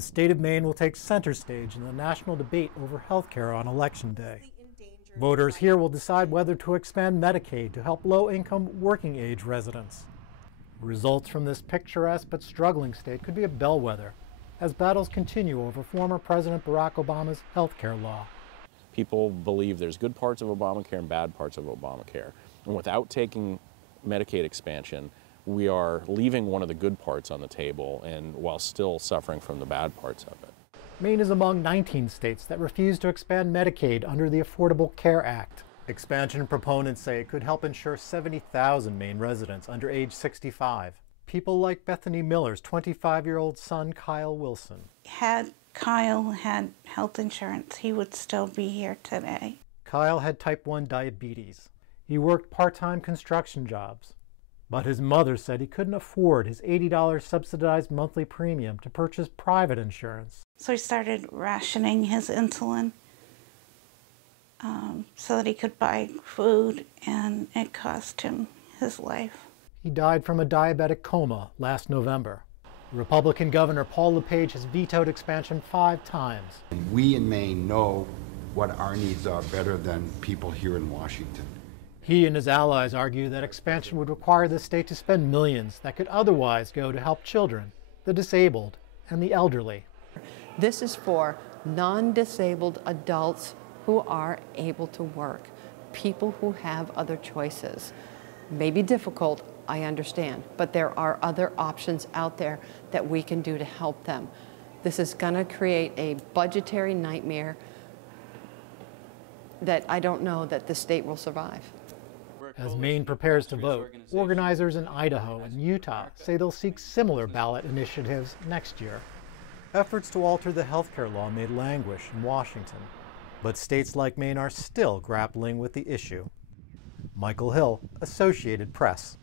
The state of Maine will take center stage in the national debate over health care on Election Day. Voters here will decide whether to expand Medicaid to help low-income, working-age residents. Results from this picturesque but struggling state could be a bellwether as battles continue over former President Barack Obama's health care law. People believe there's good parts of Obamacare and bad parts of Obamacare. And without taking Medicaid expansion, we are leaving one of the good parts on the table and while still suffering from the bad parts of it. Maine is among 19 states that refuse to expand Medicaid under the Affordable Care Act. Expansion proponents say it could help insure 70,000 Maine residents under age 65. People like Bethany Miller's 25-year-old son, Kyle Wilson. Had Kyle had health insurance, he would still be here today. Kyle had type 1 diabetes. He worked part-time construction jobs. But his mother said he couldn't afford his $80 subsidized monthly premium to purchase private insurance. So he started rationing his insulin so that he could buy food, and it cost him his life. He died from a diabetic coma last November. Republican Governor Paul LePage has vetoed expansion 5 times. We in Maine know what our needs are better than people here in Washington. He and his allies argue that expansion would require the state to spend millions that could otherwise go to help children, the disabled, and the elderly. This is for non-disabled adults who are able to work, people who have other choices. Maybe difficult, I understand, but there are other options out there that we can do to help them. This is going to create a budgetary nightmare that I don't know that the state will survive. As Maine prepares to vote, organizers in Idaho and Utah say they'll seek similar ballot initiatives next year. Efforts to alter the health care law may languish in Washington, but states like Maine are still grappling with the issue. Michael Hill, Associated Press.